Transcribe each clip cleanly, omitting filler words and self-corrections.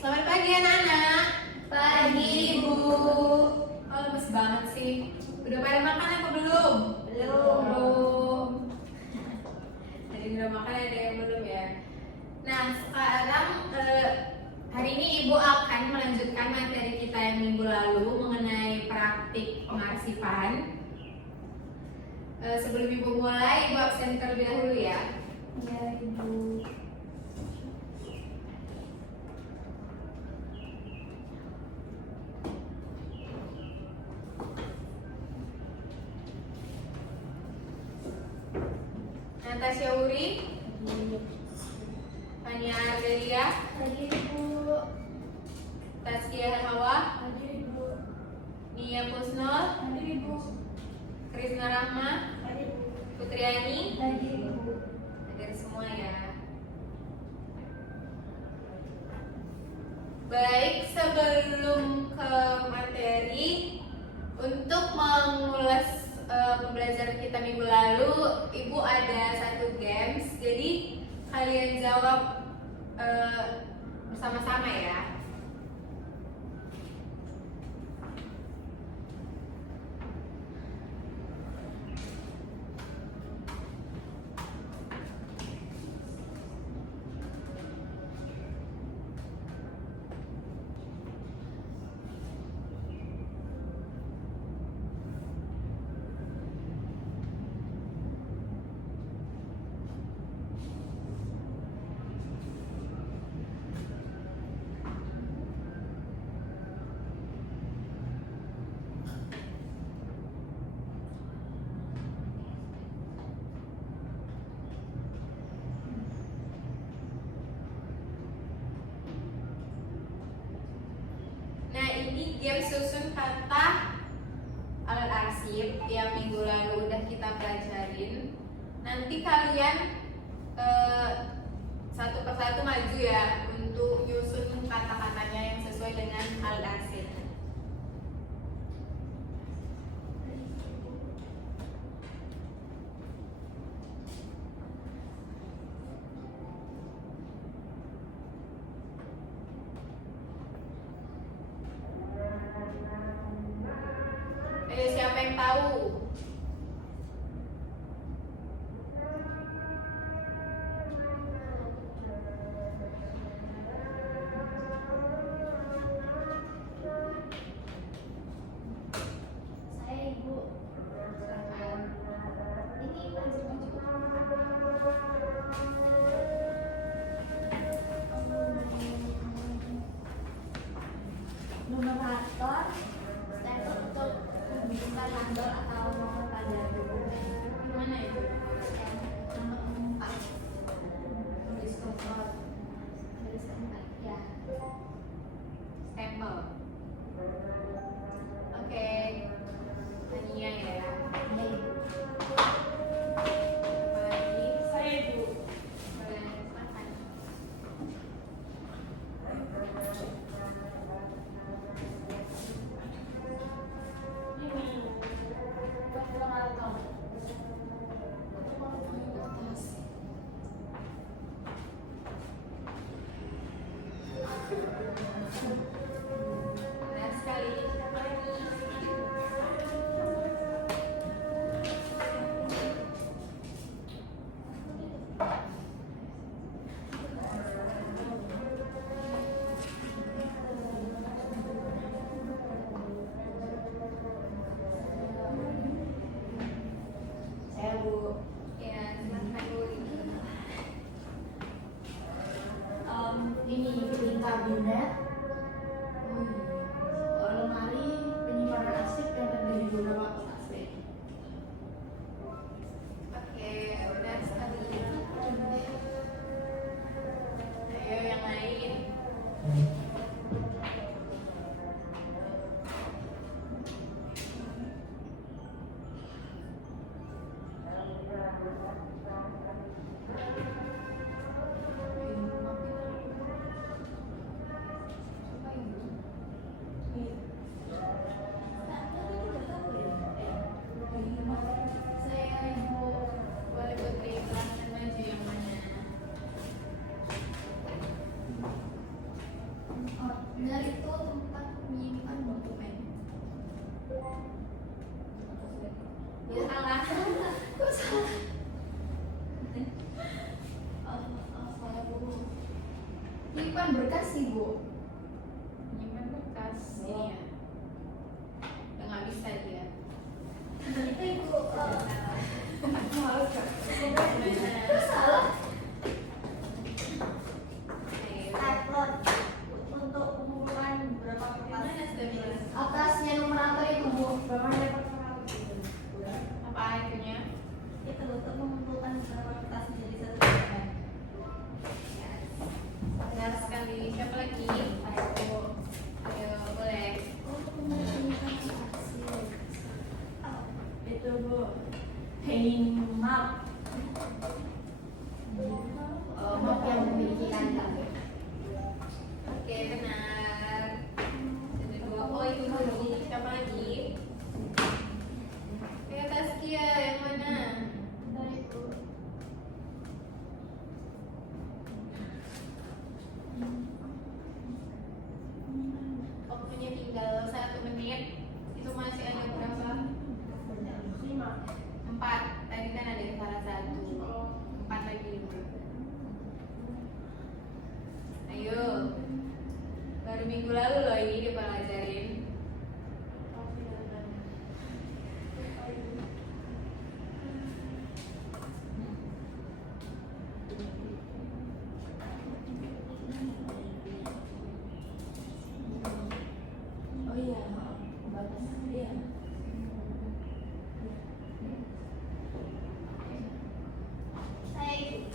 Selamat pagi anak-anak. Pagi, Bu. Oh, lemes banget sih. Udah pada makan apa belum? Belum. Ada yang udah makan, ada yang belum ya. Nah, sekarang hari ini Ibu akan melanjutkan materi kita yang minggu lalu mengenai praktik pengarsipan. Sebelum Ibu mulai, Ibu absen terlebih dahulu ya. Ya, Ibu. Natasha Uri, Fania Ardelia, Pagi, Ibu. Taskia Hawa, Pagi, Ibu. Nia Kusnol, Pagi, Ibu. Krisna Rahma, Pagi, Ibu. Putriani. Pagi, Ibu. Hadir semua ya. Baik, sebelum ke materi, untuk mengulas pembelajaran kita minggu lalu, Ibu ada satu games. Jadi kalian jawab bersama-sama ya. Nah, ini game susun kata al-arsip yang minggu lalu udah kita pelajarin. Nanti kalian satu persatu maju ya untuk nyusun kata-katanya yang sesuai dengan al-arsip. Ayo, siapa yang tahu? Saya, Ibu. Silakan. Ini maju-maju. Numerator, stempel untuk menunjukkan tanggal atau nomor pada buku. Gimana itu? Nomor 4. Tulis nomor Tulis 4, ya. stempel. Oke. Tania ya. Ya, Ibu. Apa lagi? Saya, Ibu. Boleh, silakan. Ini numerator. Benar sekali. Siapa lagi? Saya, Bu. Ya, silakan Bu. Ini di kabinet, lemari penyimpanan arsip yang terdiri beberapa kotak arsip. Oke, benar sekali. Ayo yang lain. berkas Ibu. Menyimpan berkas ini ya. Udah nggak bisa dia. Itu Ibu. Males kan? Salah. Ayo. Upload untuk pengumpulan berapa kertas? Mana stapler? Atasnya numerator itu Bu. Bawahnya Apa itunya? itu untuk mengumpulkan berapa kertas menjadi satu kertas. Benar sekali. Siapa lagi? Ayo, boleh. Itu Bu. Hanging map. Map yang memiliki kandang. Oke, benar. Ada dua. Oh, itu dulu. Siapa lagi? Taskia, yang mana? Waktunya tinggal 1 menit. Itu masih ada berapa? 4. Tadi kan ada yang salah 1. 4 lagi. Ayo. Baru minggu lalu loh ini dia pelajarin. Oh iya, batas iya. Saya itu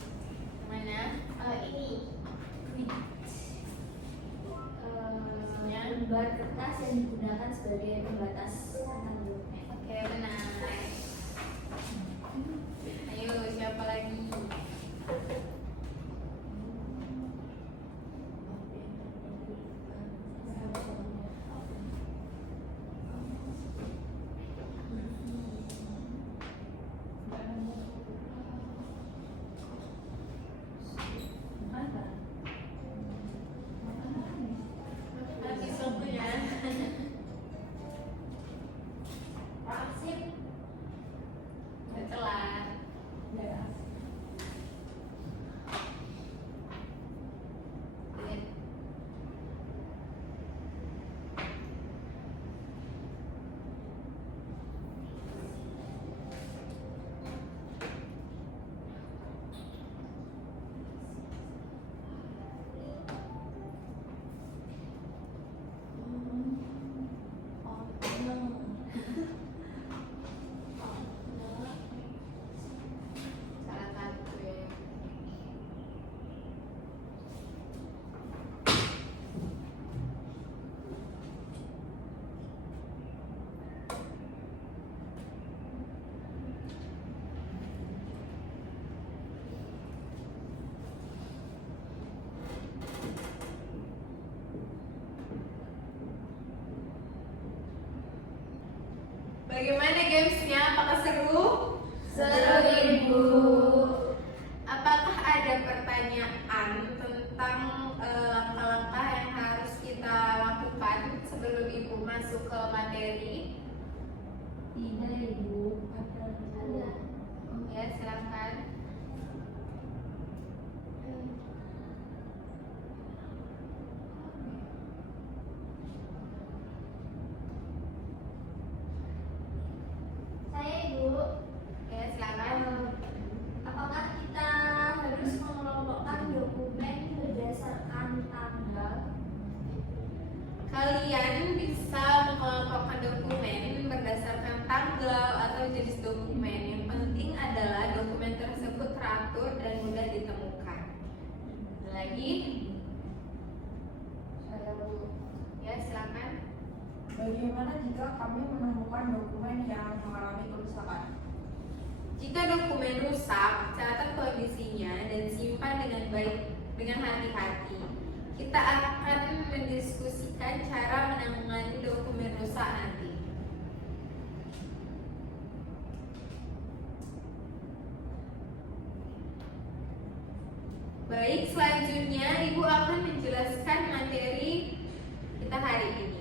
Mana? ini Isinya? lembar kertas yang digunakan sebagai pembatas antar dokumen. Oke, benar. Ayo, siapa lagi? Habis waktunya. Arsip. Udah telat. Ya. Salah satu ya. Bagaimana gamesnya? Apakah seru? Seru, Ibu. Apakah ada pertanyaan tentang langkah-langkah yang harus kita lakukan sebelum Ibu masuk ke materi? Tidak Ibu, ada. Ya, silakan. Saya Ibu. Ya, silakan. Apakah kita harus mengelompokkan dokumen berdasarkan tanggal? Kalian bisa mengelompokkan dokumen berdasarkan tanggal atau jenis dokumen. Yang penting adalah dokumen tersebut teratur dan mudah ditemukan. Ada lagi? Saya Bu. Ya, silakan. Bagaimana jika kami menemukan dokumen yang mengalami kerusakan? Jika dokumen rusak, catat kondisinya dan simpan dengan baik dengan hati-hati. Kita akan mendiskusikan cara menangani dokumen rusak nanti. Baik, selanjutnya Ibu akan menjelaskan materi kita hari ini.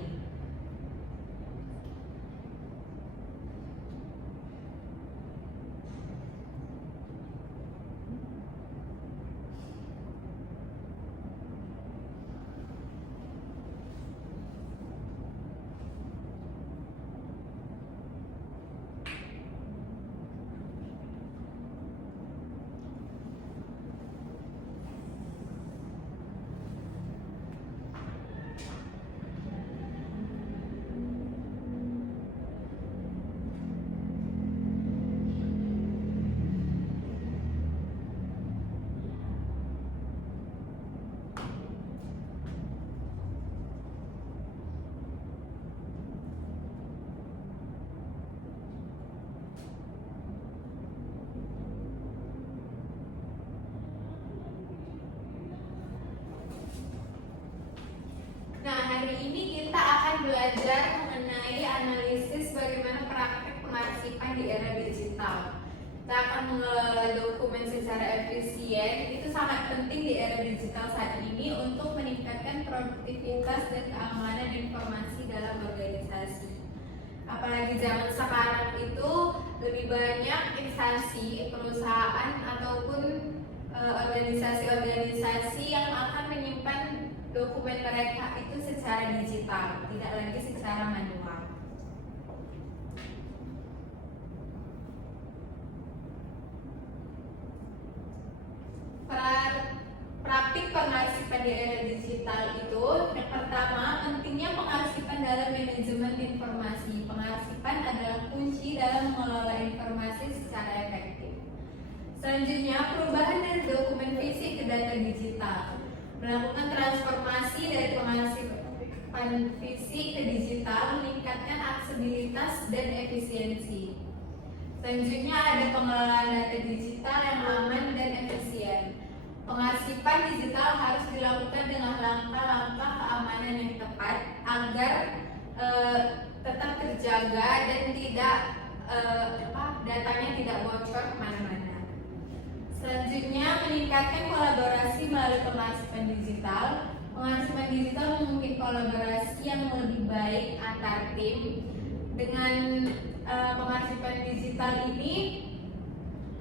di era digital. Kita akan mengelola dokumen secara efisien. Itu sangat penting di era digital saat ini untuk meningkatkan produktivitas dan keamanan informasi dalam organisasi. Apalagi zaman sekarang itu lebih banyak instansi, perusahaan ataupun organisasi-organisasi yang akan menyimpan dokumen mereka itu secara digital, tidak lagi secara manual. Praktik pengarsipan di era digital itu, yang pertama, pentingnya pengarsipan dalam manajemen informasi. Pengarsipan adalah kunci dalam mengelola informasi secara efektif. Selanjutnya, perubahan dari dokumen fisik ke data digital. Melakukan transformasi dari pengarsipan fisik ke digital, meningkatkan aksesibilitas dan efisiensi. Selanjutnya ada pengelolaan data digital yang aman dan efisien. Pengarsipan digital harus dilakukan dengan langkah-langkah keamanan yang tepat agar tetap terjaga dan tidak datanya tidak bocor kemana-mana. Selanjutnya, meningkatkan kolaborasi melalui pengarsipan digital. Pengarsipan digital memungkinkan kolaborasi yang lebih baik antar tim. Dengan pengarsipan digital ini,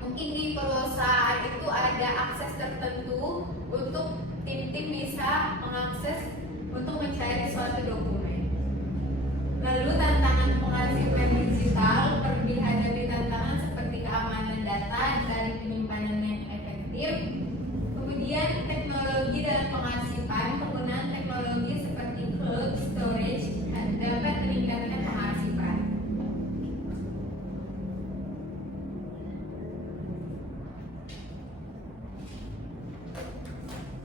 mungkin di perusahaan itu ada akses tertentu untuk tim-tim bisa mengakses untuk mencari suatu dokumen. Lalu tantangan pengarsipan digital perlu dihadapi tantangan seperti keamanan data dan penyimpanan yang efektif. Kemudian teknologi dalam pengarsipan, penggunaan teknologi seperti cloud storage dapat meningkatkan pengarsipan.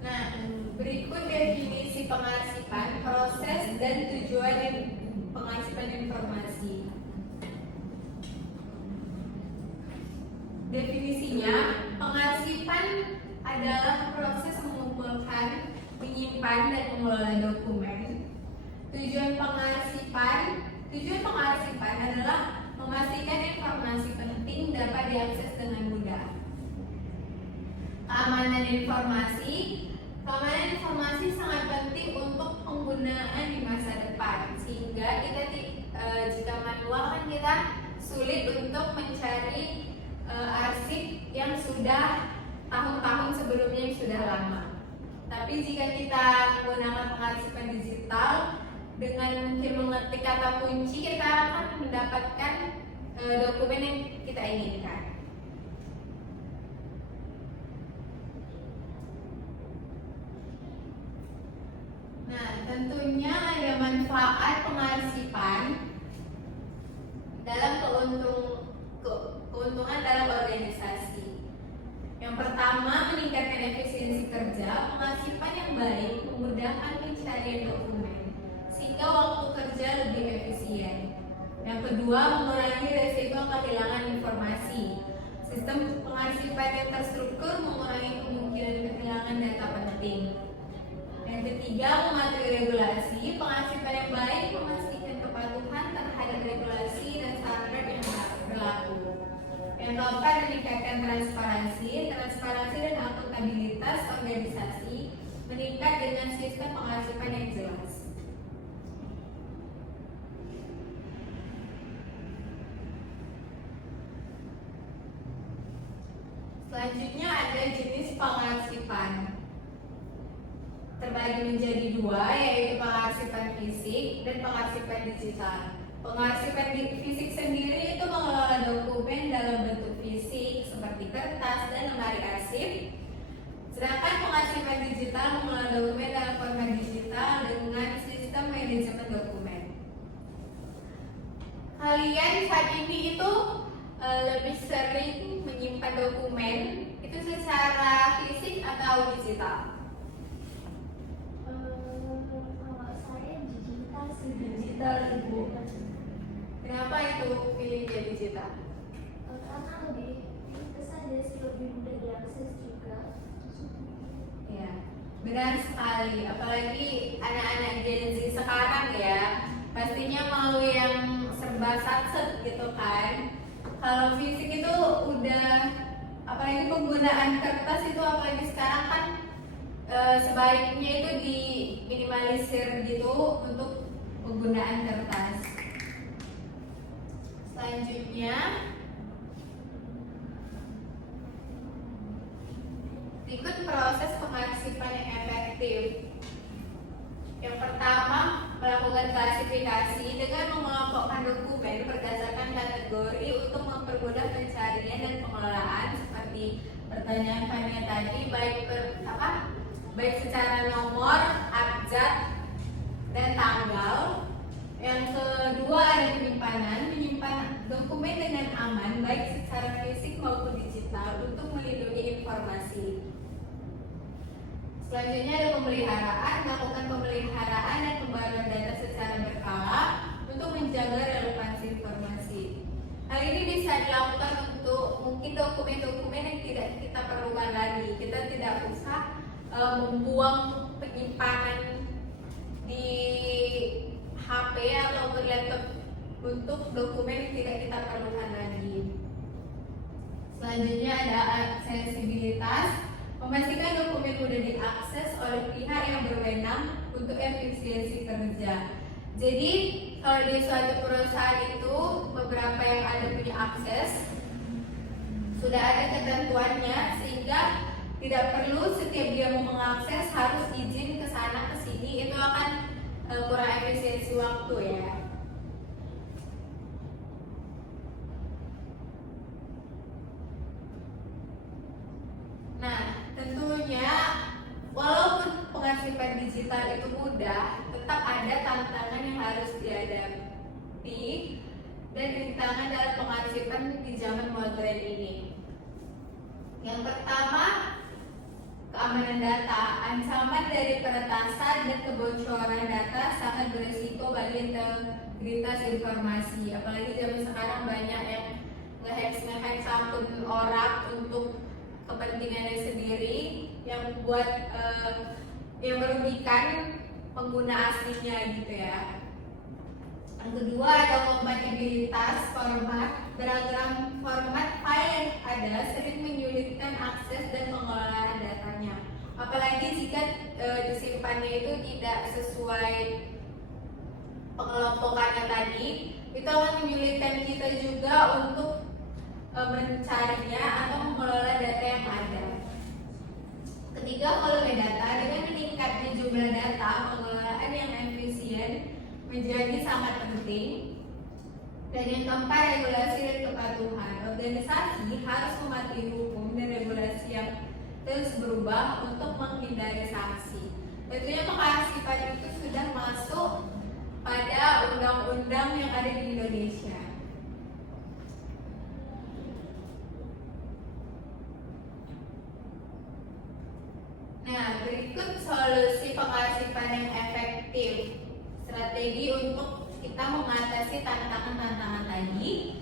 Nah, berikut definisi pengarsipan, proses dan tujuan pengarsipan informasi. Definisinya, pengarsipan adalah proses mengumpulkan, menyimpan dan mengelola dokumen. Tujuan pengarsipan adalah memastikan informasi penting dapat diakses dengan mudah. Keamanan informasi sangat penting untuk penggunaan di masa depan, sehingga kita jika manual kan kita sulit untuk mencari arsip yang sudah tahun-tahun sebelumnya yang sudah lama. Tapi jika kita menggunakan pengarsipan digital dengan mungkin mengetik kata kunci, kita akan mendapatkan dokumen yang kita inginkan. Nah, tentunya ada manfaat pengarsipan dalam keuntungan dalam organisasi. Yang pertama, meningkatkan efisiensi kerja. Pengarsipan yang baik memudahkan pencarian dokumen sehingga waktu kerja lebih efisien. Yang kedua, mengurangi resiko kehilangan informasi. Sistem pengarsipan yang terstruktur mengurangi kemungkinan kehilangan data penting. Yang ketiga, mematuhi regulasi. Pengarsipan yang baik memastikan kepatuhan terhadap regulasi dan standar yang berlaku. Yang keempat, meningkatkan transparansi dan akuntabilitas organisasi meningkat dengan sistem pengarsipan yang jelas. Selanjutnya ada jenis pengarsipan. Terbagi menjadi dua, yaitu pengarsipan fisik dan pengarsipan digital. Pengarsipan fisik sendiri itu mengelola dokumen dalam bentuk fisik seperti kertas dan lemari arsip. Sedangkan pengarsipan digital mengelola dokumen dalam format digital dengan sistem manajemen dokumen. Kalian saat ini itu lebih sering menyimpan dokumen itu secara fisik atau digital? Kalau saya digital sih. Digital, Ibu. Kenapa itu pilihnya digital? Karena lebih kesan dan lebih mudah diakses juga. Ya, benar sekali. Apalagi anak-anak Gen Z sekarang ya, pastinya mau yang serba satset gitu kan. Kalau fisik itu udah, apalagi penggunaan kertas itu apalagi sekarang kan sebaiknya itu diminimalisir gitu untuk penggunaan kertas. Selanjutnya ikut proses pengarsipan yang efektif. Yang pertama, melakukan klasifikasi dengan mengelompokkan dokumen berdasarkan kategori untuk mempermudah pencarian dan pengelolaan seperti pertanyaannya tadi, baik secara nomor, abjad, dan tanggal. Yang kedua ada penyimpanan, menyimpan dokumen dengan aman baik secara fisik maupun digital untuk melindungi informasi. Selanjutnya ada pemeliharaan, melakukan pemeliharaan dan pembaruan data secara berkala untuk menjaga relevansi informasi. Hal ini bisa dilakukan untuk mungkin dokumen-dokumen yang tidak kita perlukan lagi. Kita tidak usah membuang penyimpanan di HP atau laptop untuk dokumen yang tidak kita perlukan lagi. Selanjutnya ada aksesibilitas, memastikan dokumen mudah diakses oleh pihak yang berwenang untuk efisiensi kerja. Jadi kalau di suatu perusahaan itu beberapa yang ada punya akses, sudah ada ketentuannya sehingga tidak perlu setiap dia mau mengakses harus izin ke sana ke sini, itu akan kurang efisiensi waktu ya. Nah, tentunya walaupun pengarsipan digital itu mudah, tetap ada tantangan yang harus dihadapi dan rintangan dalam pengarsipan di zaman modern ini. Yang pertama, keamanan data. Ancaman dari peretasan dan kebocoran data sangat berisiko bagi integritas informasi. Apalagi zaman sekarang banyak yang nge-hack akun orang untuk kepentingannya sendiri, yang membuat yang merugikan pengguna aslinya gitu ya. Yang kedua ada kompatibilitas format. Beragam format file yang ada sering menyulitkan akses dan pengelolaan datanya. Apalagi jika disimpannya itu tidak sesuai pengelompokannya tadi, itu akan menyulitkan kita juga untuk mencarinya atau mengelola data yang ada. Ketiga, volume data. Dengan meningkatnya jumlah data, pengelolaan yang efisien menjadi sangat penting. Dan yang keempat, regulasi dan kepatuhan. Organisasi harus mematuhi hukum dan regulasi yang terus berubah untuk menghindari sanksi. Tentunya pengarsipan itu sudah masuk pada undang-undang yang ada di Indonesia. Nah, berikut solusi pengarsipan yang efektif. Strategi untuk kita mengatasi tantangan-tantangan tadi.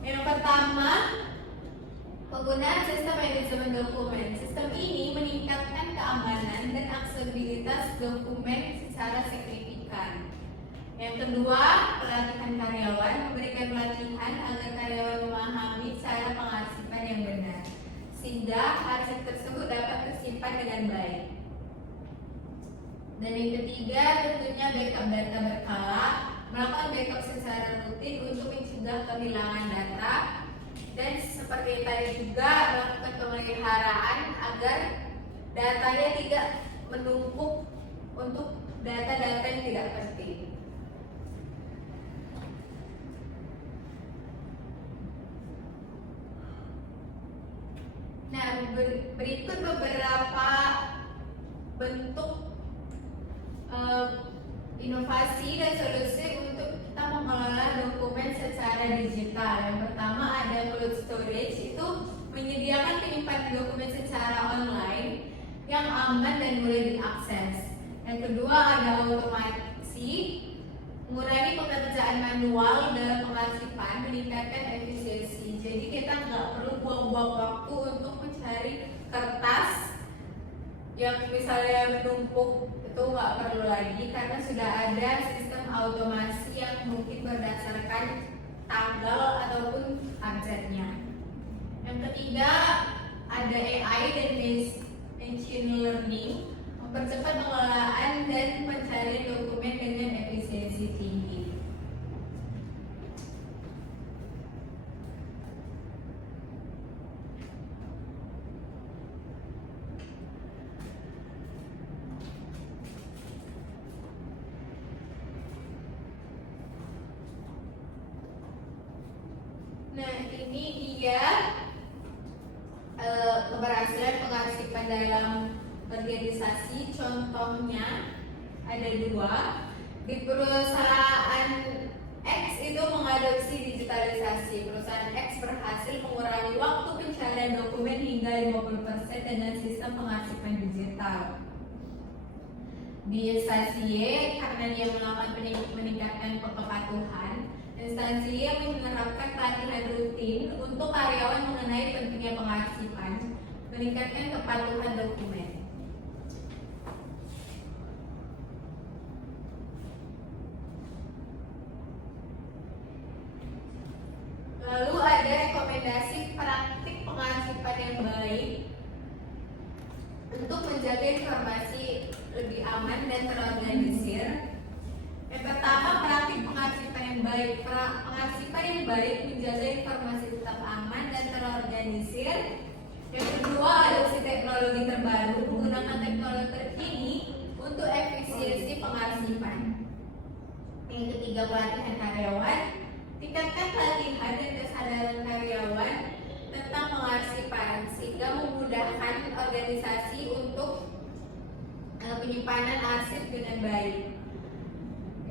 Yang pertama, penggunaan sistem manajemen dokumen. Sistem ini meningkatkan keamanan dan aksesibilitas dokumen secara signifikan. Yang kedua, pelatihan karyawan. Memberikan pelatihan agar karyawan memahami cara pengarsipan yang benar, sehingga arsip tersebut dapat tersimpan dengan baik. Dan yang ketiga, tentunya backup data berkala. Melakukan backup secara rutin untuk mencegah kehilangan data. Dan seperti tadi juga, melakukan pemeliharaan agar datanya tidak menumpuk untuk data-data yang tidak penting. Nah, berikut beberapa bentuk inovasi dan solusi untuk kita mengelola dokumen secara digital. Yang pertama ada cloud storage, itu menyediakan penyimpanan dokumen secara online yang aman dan mudah diakses. Yang kedua ada otomasi, mengurangi pekerjaan manual dalam pengarsipan, meningkatkan efisiensi. Jadi kita nggak perlu buang-buang waktu untuk mencari kertas yang misalnya menumpuk, itu nggak perlu lagi karena sudah ada sistem automasi yang mungkin berdasarkan tanggal ataupun abjadnya. Yang ketiga ada AI dan machine learning, mempercepat pengelolaan dan pencarian dokumen dengan efisiensi tinggi. Nah, ini dia keberhasilan pengarsipan dalam organisasi. Contohnya ada 2. Di perusahaan X itu mengadopsi digitalisasi. Perusahaan X berhasil mengurangi waktu pencarian dokumen hingga 50% dengan sistem pengarsipan digital. Di instansi Y, karena dia melakukan meningkatkan kepatuhan, instansi Y menerapkan pelatihan rutin untuk karyawan mengenai pentingnya pengarsipan, meningkatkan kepatuhan dokumen. Lalu ada rekomendasi praktik pengarsipan yang baik untuk menjaga informasi lebih aman dan terorganisir. Yang pertama, praktik pengarsipan yang baik. Pengarsipan yang baik menjaga informasi tetap aman dan terorganisir. Yang kedua, adopsi teknologi terbaru, menggunakan teknologi terkini untuk efisiensi pengarsipan. Yang ketiga, pelatihan karyawan. Tingkatkan pelatihan dan kesadaran karyawan tentang pengarsipan sehingga memudahkan organisasi untuk penyimpanan arsip dengan baik.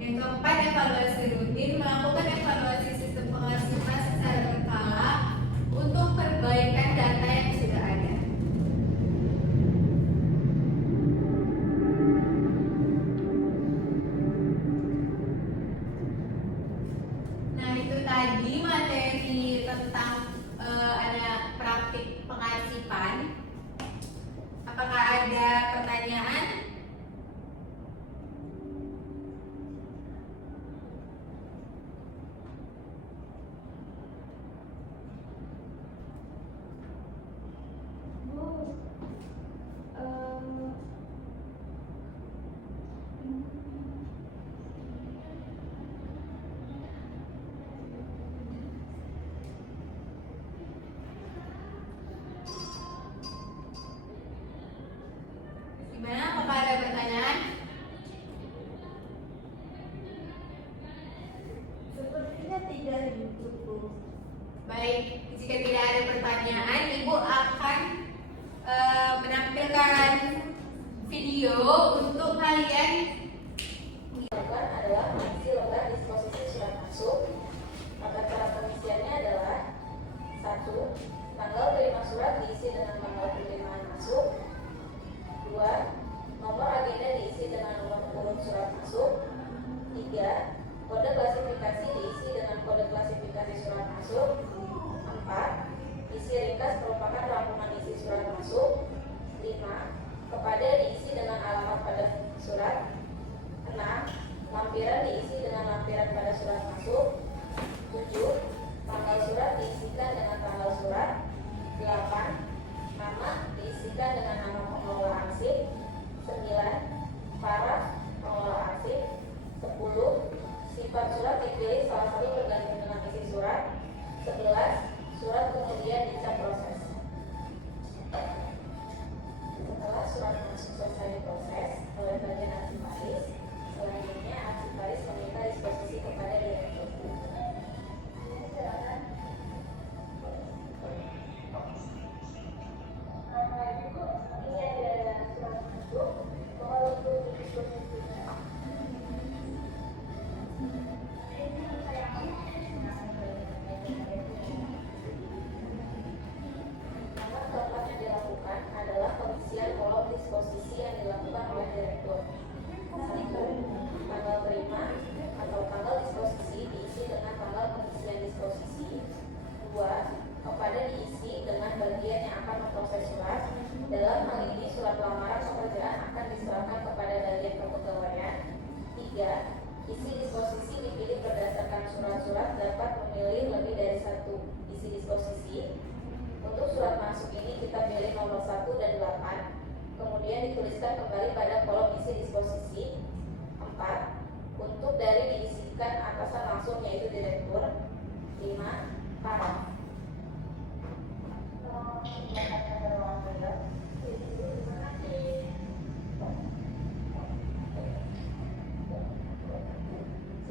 Yang keempat, evaluasi rutin, melakukan evaluasi sistem pengarsipan secara berkala untuk perbaikan data yang sudah ada. Nah, itu tadi materi tentang ada praktik pengarsipan. Apakah ada pertanyaan? Gimana? Apakah ada pertanyaan? Sepertinya tidak cukup. Baik, jika tidak ada pertanyaan, Ibu akan menampilkan video untuk kalian. Dilakukan adalah mengisi lembar disposisi surat masuk. Maka cara pengisiannya adalah 1. Tanggal terima surat diisi dengan tanggal penerimaan masuk. 2. Nomor agenda diisi dengan nomor urut surat masuk. 3. Kode klasifikasi diisi dengan kode klasifikasi surat masuk. 4. Isi ringkas merupakan rangkuman isi surat masuk. 5. Kepada diisi dengan alamat pada surat. 6. Lampiran diisi dengan lampiran pada surat masuk. 7. Tanggal surat diisikan dengan tanggal surat. 8. Nama diisikan dengan nama pengelola arsip. 9. Paraf pengelola arsip. 10. Sifat surat dipilih salah satu tergantung dengan isi surat. 11. Surat kemudian dicap proses. Setelah surat masuk selesai diproses oleh bagian arsiparis, selanjutnya arsiparis meminta disposisi kepada direktur. Ini ada surat masuk, kalau untuk disposisikan. Keempat yang dilakukan adalah pengisian kolom disposisi yang dilakukan oleh direktur. 1. Tanggal terima atau tanggal disposisi diisi dengan tanggal pengisian disposisi. 2. Kepada diisi dengan bagian yang akan memproses surat. Dalam hal ini surat lamaran pekerjaan akan diserahkan kepada bagian kepegawaian. 3. Isi disposisi dipilih berdasarkan mengirimkan surat-surat dapat memilih lebih dari satu isi disposisi. Untuk surat masuk ini kita pilih nomor 1 dan 8, kemudian dituliskan kembali pada kolom isi disposisi. 4. Untuk dari diisikan atasan langsung yaitu direktur. 5. Paraf.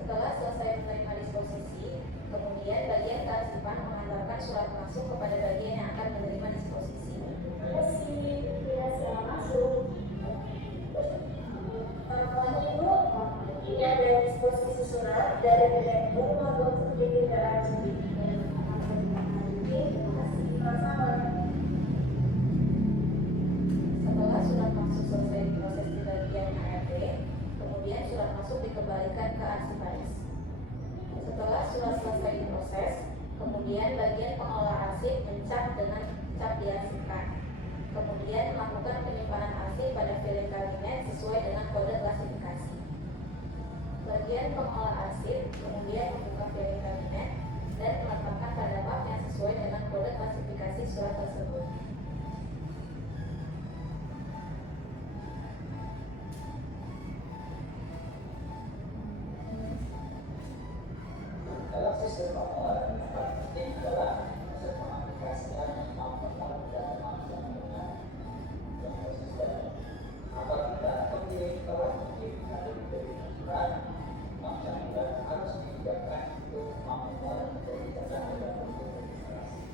Setelah selesai menerima disposisi, kemudian bagian kearsipan mengantarkan surat masuk kepada bagian yang akan menerima disposisi. Ya, selamat masuk. Ibu, ini ada disposisi surat dari direktur maupun dari DRJ. Setelah surat masuk selesai diproses di bagian ART, kemudian surat masuk dikembalikan ke arsiparis. Setelah surat selesai diproses, kemudian bagian pengelola arsip mencap dengan cap diarsipkan. Kemudian melakukan penyimpanan arsip pada filing kabinet sesuai dengan kode klasifikasi. Bagian pengelola arsip kemudian membuka filing kabinet dan meletakkan pada bak yang sesuai dengan kode klasifikasi surat tersebut. Dalam sistem pengelolaan yang penting adalah proses pengaplikasian maupun pengerjaan langsung dengan sistem. Apabila pemilik telah mengirimkan lebih dari surat, maka Anda harus menyiapkan untuk manual menjadi catatan dan bentuk registrasi.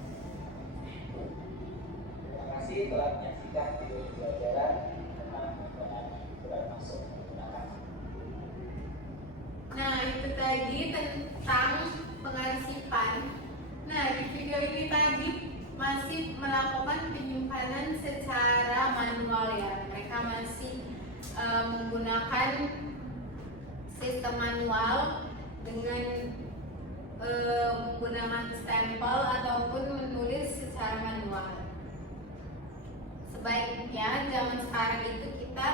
Terima kasih telah menyaksikan video pembelajaran tentang surat masuk menggunakan. Nah, itu tadi tentang pengarsipan. Nah, di video ini tadi masih melakukan penyimpanan secara manual ya. Mereka masih menggunakan sistem manual dengan menggunakan stempel ataupun menulis secara manual. Sebaiknya zaman sekarang itu kita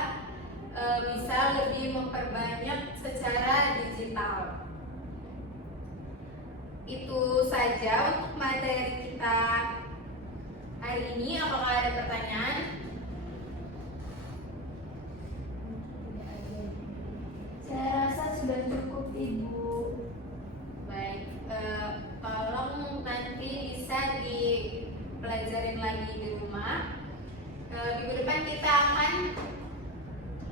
bisa lebih memperbanyak secara digital. Itu saja untuk materi kita hari ini. Apakah ada pertanyaan? Saya rasa sudah cukup, Ibu. Baik, tolong nanti bisa dipelajarin lagi di rumah. Minggu depan kita akan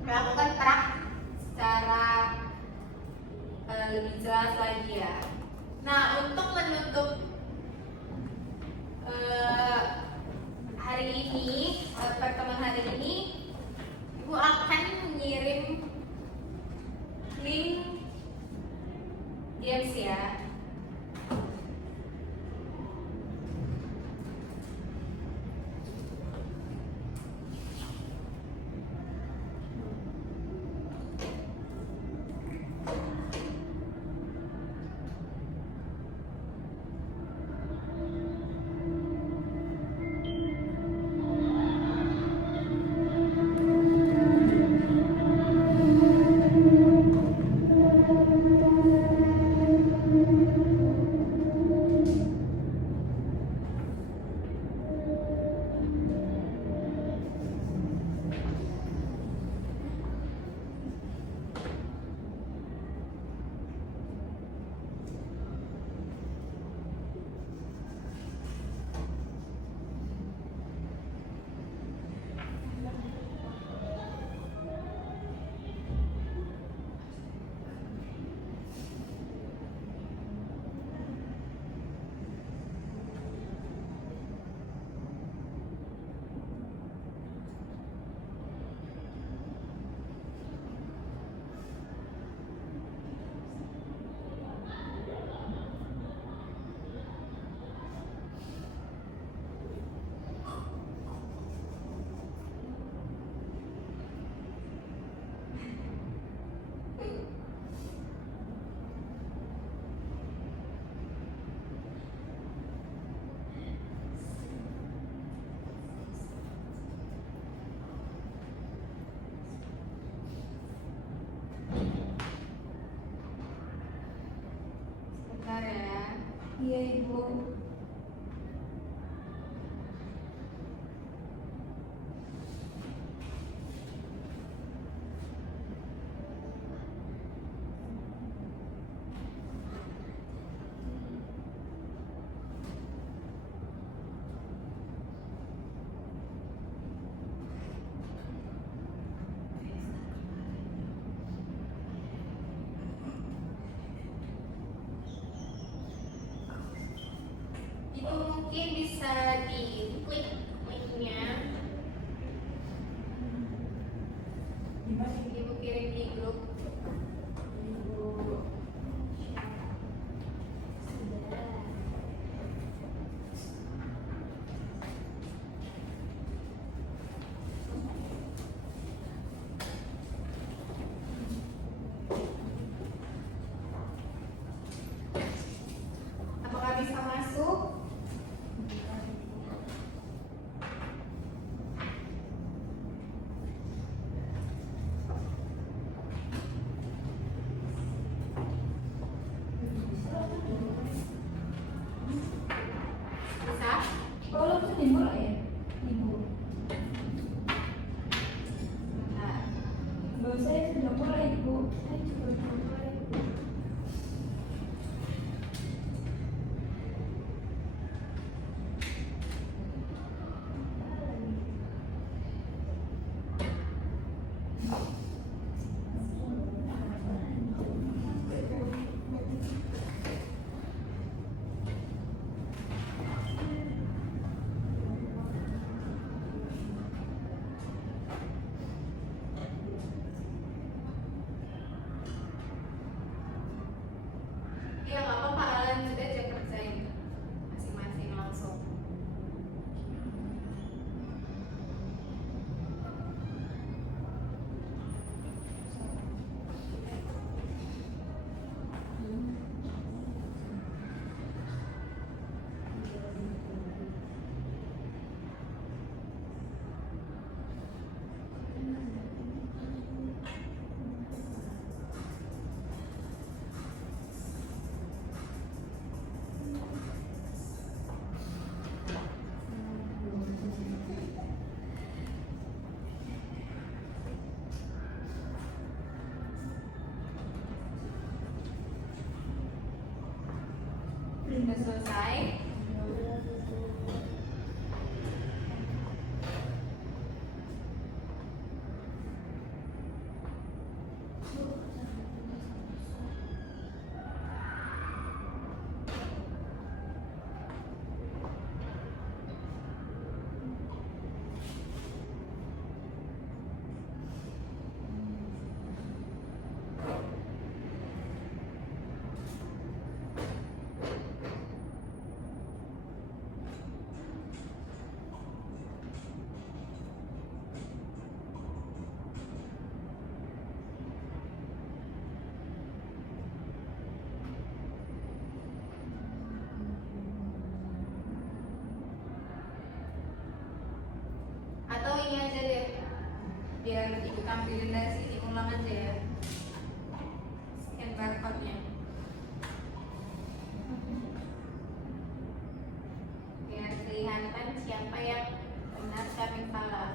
melakukan praktik secara lebih jelas lagi ya. Nah, untuk menutup hari ini, pertemuan hari ini, Ibu akan mengirim link games ya. Ibu. Itu mungkin bisa diklik linknya, Gimana ibu kirim di grup. Ibu? Apakah bisa masuk? Bisa? Kalau bisa dimulai ya, Ibu. Bentar. Loh, saya sudah mulai, Ibu. Saya juga sudah mulai. Iya nggak apa-apa, lanjut aja kerjain masing-masing langsung. Udah selesai. Atau ini aja deh, biar ibu tampilin dari sini, ulang aja ya. Scan barcode-nya. Biar kelihatan siapa yang benar, siapa yang salah.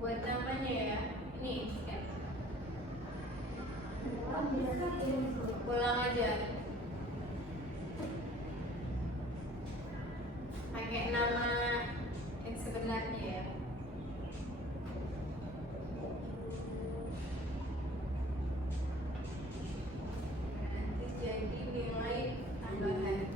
Buat namanya ya, ini scan. Ulang aja. Pakai nama yang sebenarnya ya. Nanti jadi nilai tambahan.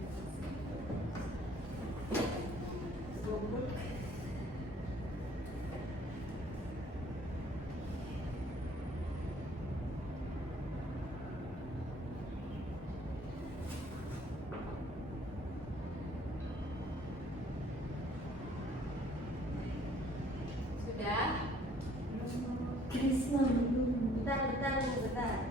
Sudah? Krisna belum. Bentar.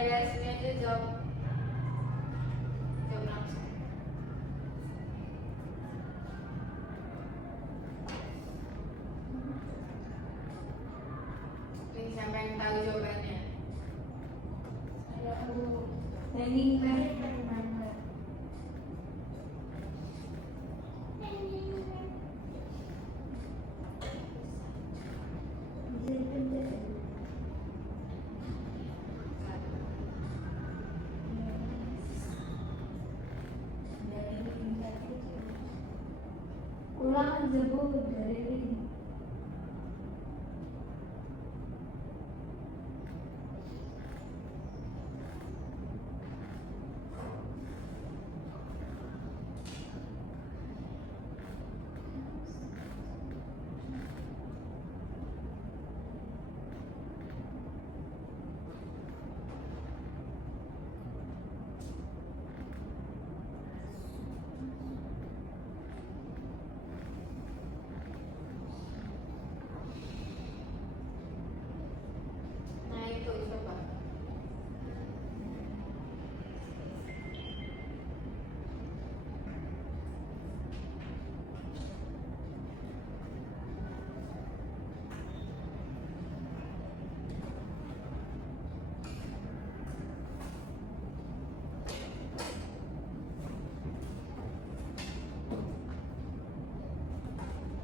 mulai dari sini aja jawab langsung. Ini siapa yang tahu jawabannya? Landing pad mana? Ulang aja Bu dari ini. Nah itu coba.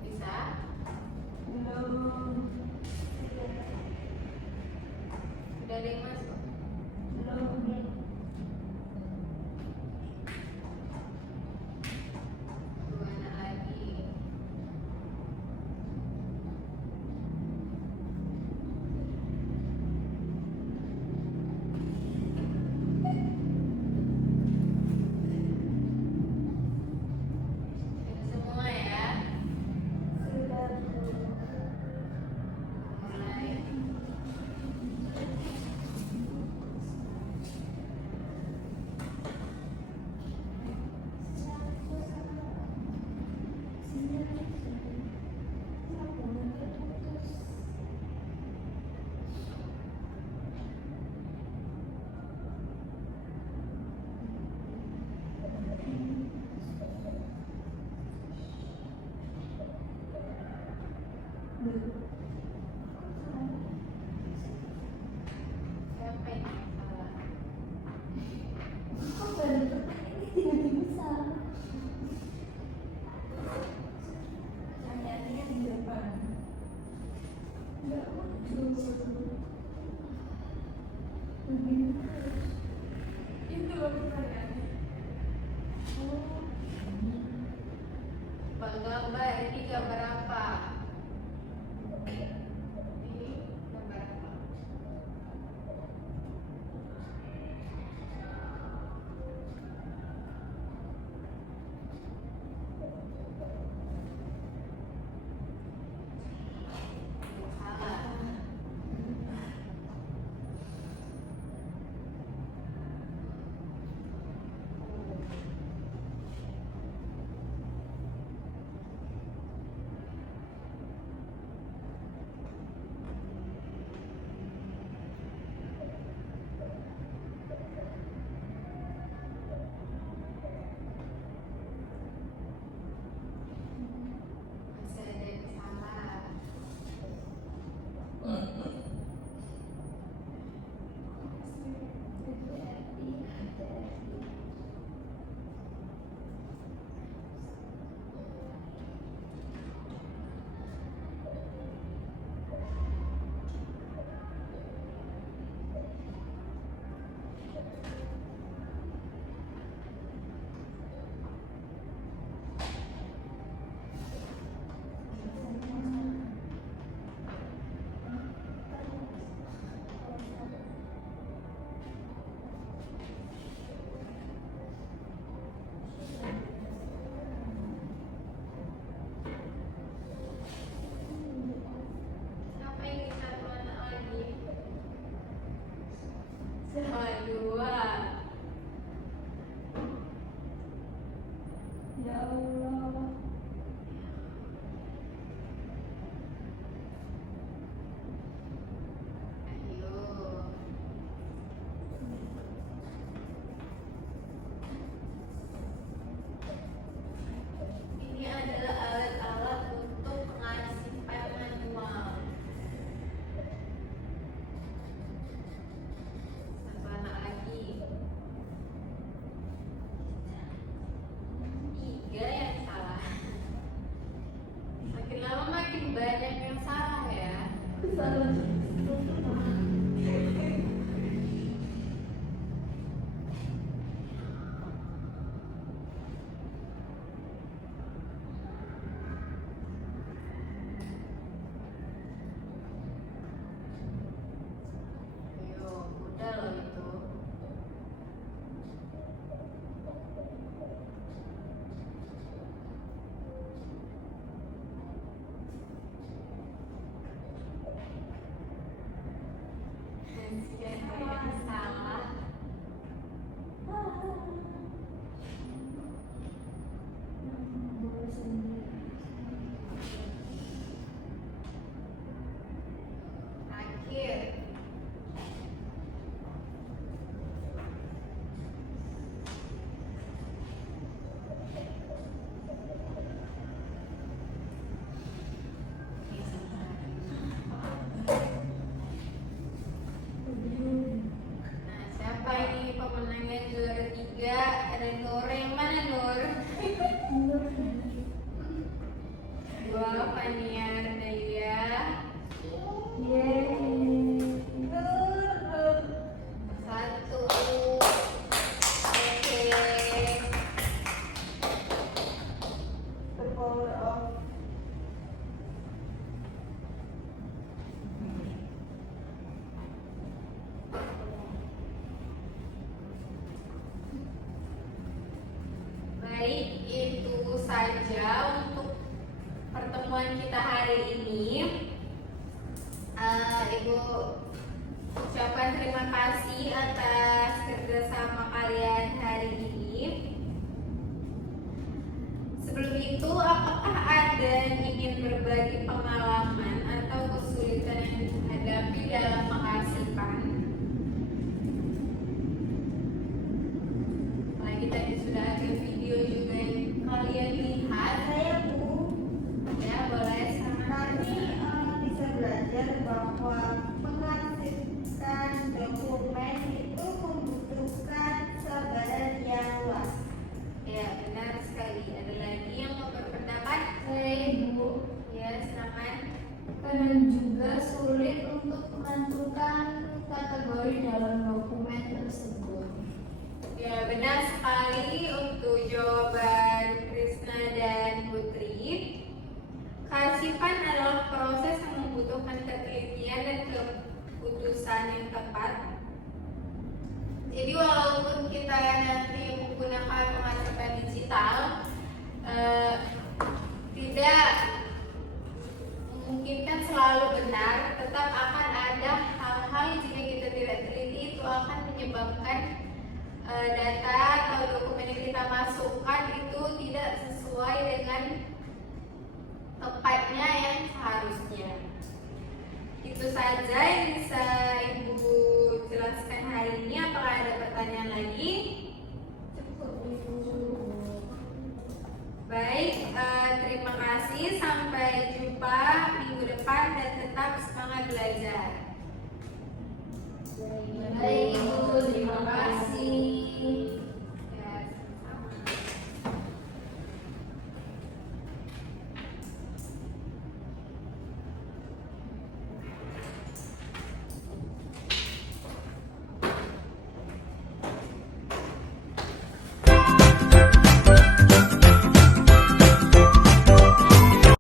Bisa? Belum. Udah ada yang masuk? Belum. Dua anak lagi. Sudah semua ya? Sudah. Mulai. Siapa yang salah? Kok baru pertanyaan tiba-tiba salah? Pertanyaannya di depan. Enggak itu loh pertanyaannya. Bang gambar ini gambar apa? Ini gambar apa? Salah. banyak yang salah ya. Ayo, udah loh itu. Siapa yang salah? Akhir. Nah, siapa ini pemenangnya juara 3? Ada Nur, yang mana Nur? Dua, Fania Ardaya. Satu. Oke. Baik, itu saja untuk pertemuan kita hari ini. Ibu ucapkan terima kasih atas kerjasama kalian hari ini. Sebelum itu, apakah ada yang ingin berbagi pengalaman atau kesulitan yang dihadapi dalam mengarsipan? Lagi tadi sudah ada video juga yang kalian lihat. Saya Bu, Ya, boleh sama kami bisa belajar bahwa mengarsipkan dokumen itu membutuhkan kesabaran yang luas. Ya, benar sekali. Ada lagi yang mau berpendapat? Saya Ibu, Ya, silakan. kadang juga sulit untuk menentukan kategori dalam dokumen tersebut. Ya, benar sekali untuk jawaban Krisna dan Putri. Kearsipan adalah proses yang membutuhkan ketelitian dan keputusan yang tepat. Jadi walaupun kita nanti menggunakan pengarsipan digital, tidak memungkinkan selalu benar, tetap akan ada hal-hal jika kita tidak teliti itu akan menyebabkan data atau dokumen yang kita masukkan itu tidak sesuai dengan tepatnya yang seharusnya. Itu saja yang bisa Ibu jelaskan hari ini. Apakah ada pertanyaan lagi? Baik, terima kasih. Sampai jumpa minggu depan dan tetap semangat belajar. Baik.